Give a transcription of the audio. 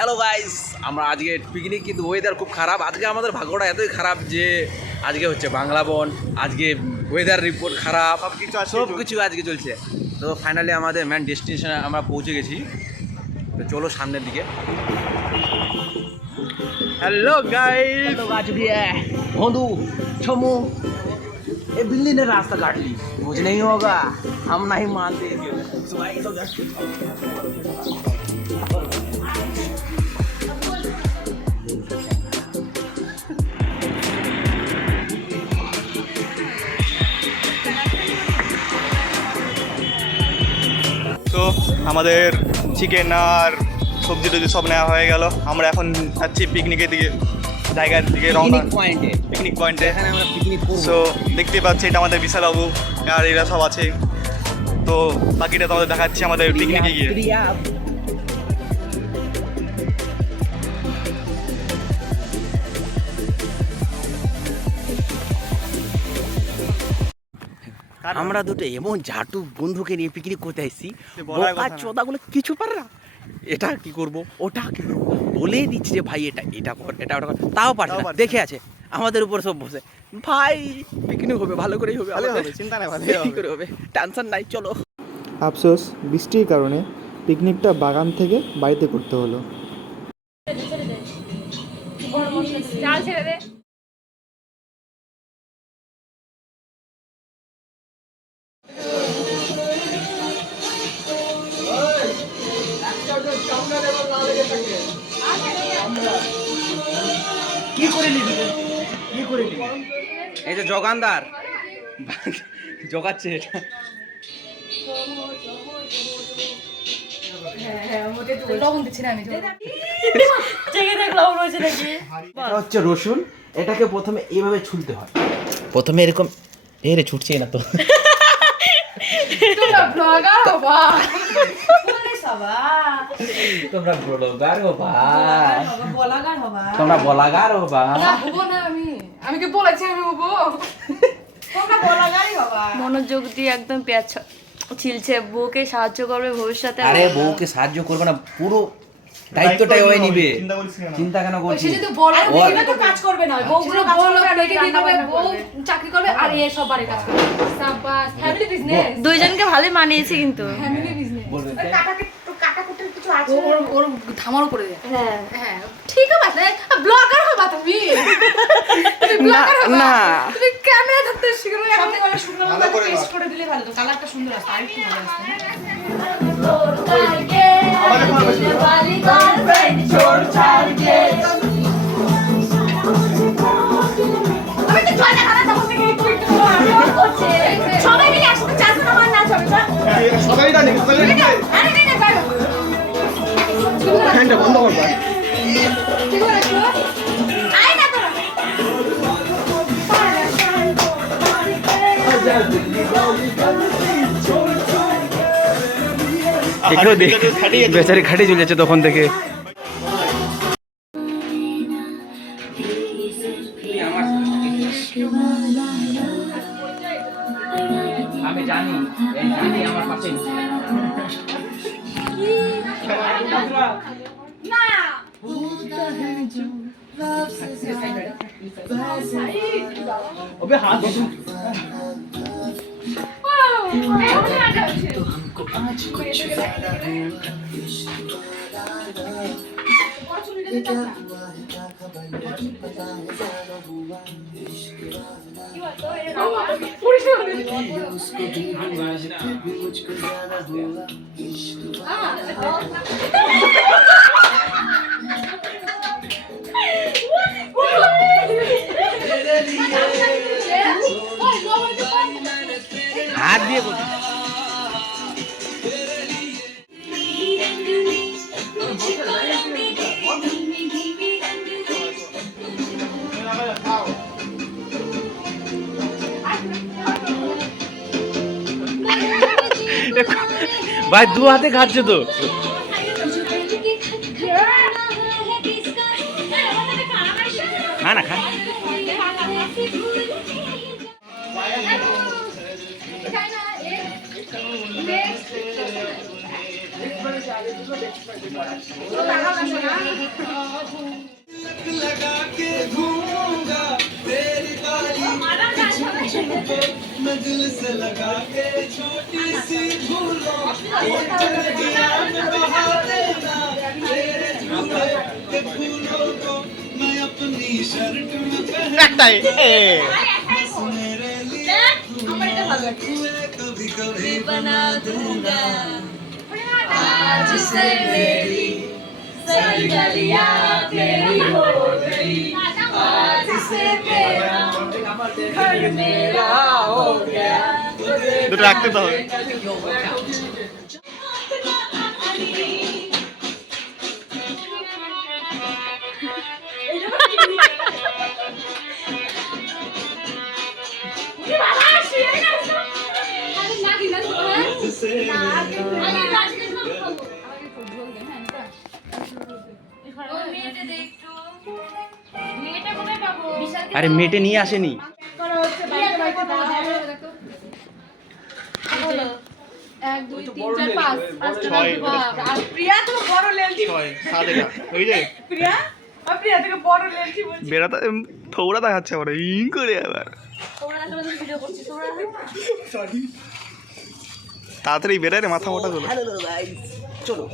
Hello guys, আমরা আজকে picnic, কিন্তু ওয়েদার খুব খারাপ। আজকে আমাদের ভাগ্যটা এতই খারাপ যে আজকে হচ্ছে বাংলা বন, আজকে ওয়েদার রিপোর্ট খারাপ, সব কিছু আজকে চলছে। তো ফাইনালি আমাদের মেন ডেস্টিনেশনে আমরা পৌঁছে গেছি। তো চলো সামনের দিকে। हेलो गाइस, लोग आ चुकी है। होंदू छमू ये बिल्ली ने रास्ता काट ली, कुछ नहीं होगा, हम नहीं मानते। তো আমাদের চিকেন আর সবজি টবজি সব নেওয়া হয়ে গেল। আমরা এখন যাচ্ছি পিকনিকের দিকে, জায়গার দিকে রওনা, পিকনিক পয়েন্টে। এখানে আমরা পিকনিক করব। সো দেখতেই পাচ্ছি এটা আমাদের বিশাল বাবু আর এরা সব আছে। তো বাকিটা তোমাদের দেখাচ্ছি আমাদের পিকনিকে গিয়ে। আমরা দুটো এমন ঝাটু বন্ধুকে নিয়ে পিকনিক করতে আসছি, বোকা চোদাগুলো কিছু পারে না। এটা কি করব, ওটা কি করব, বলেই দিচ্ছি যে ভাই এটা এটা কর, এটা ওটা কর, তাও পারছে না। দেখে আছে আমাদের উপর সব বসে, ভাই পিকনিক হবে, ভালো করেই হবে, চিন্তা নাই, ভালো করে হবে, টেনশন নাই, চলো। আফসোস বৃষ্টির কারণে পিকনিকটা বাগান থেকে বাড়িতে করতে হলো। এই যে জগানদার জগাচ্ছে এটা। হচ্ছে রসুন, এটাকে প্রথমে এইভাবে ছুলতে হয়। প্রথমে এরকম এরে ছুটছে না তো। তোমরা ব্লগার হবা, তোমরা ব্লগার হবা। আমি কি বলেছি আমি হবো? তোমরা ব্লগারই হবা। মনোযোগ দিয়ে একদম পেঁয়াজ ছিলছে, বউকে সাহায্য করবে ভবিষ্যতে। আরে বউকে সাহায্য করবে না, পুরো দায়িত্বটাই ওই নিবে। চিন্তা কেন করছিস? সে যদি বড় মেয়েরা তো কাজ করবে না, বউগুলো বড় লোক রেখে কি করবে? বউ চাকরি করবে আর এ সব বাড়ির কাজ করবে। সাবাস, ফ্যামিলি বিজনেস। দুইজনকে ভালোই মানিয়েছে কিন্তু। Family business. বলবে কাকা কুটের কিছু আছে ওর থামারও করে দে। হ্যাঁ হ্যাঁ ঠিক আছে, ব্লগার হবা তুমি। ব্লগার হবা না, তুমি ক্যামেরা ধরতে শিখবে। সামনে গেলে শুকনো লঙ্কা পেস্ট করে দিলে ভালো, তো কালারটা সুন্দর আসে, আর একটু ভালো আসে। আমি তো ছয়টা খানা তখন থেকে একটু করছে, সবাই মিলে একসাথে চারজন আমার নাচ হবে। সবাই জানি আরে না না ফ্যানটা বন্ধ করবা। ঠিক আছে আয় না তোরা এগুলো দেখ, বেচারি খাটিয়ে চলে যাচ্ছে তখন থেকে। আমি জানি এই জানি আমার পাশে না ওবে হাত ধরো। হাত দিয়ে বল। ভাই দু হাতে খাচ্ছে তো। খা না খা। একটাই আমার এটা ভালো লাগে बना दूंगा आज से मेरी सारी गलियां तेरी हो गई आज से तेरा घर मेरा हो गया দুটো রাখতে তো হবে আরে মেটে নিয়ে আসেনি। এক দুই তিন চার পাঁচ পাঁচটা ছয়। আর প্রিয়া তো বড় লেলটি সাত এটা ওই যে প্রিয়া আর প্রিয়া থেকে বড় লেলটি বলছি বেড়াতে থৌড়া দেখাচ্ছে আবার ইং করে আবার ভিডিও করছি তোমরা তাড়াতাড়ি বেড়ায় রে মাথা মোটা করে হ্যালো গাইস, চলো।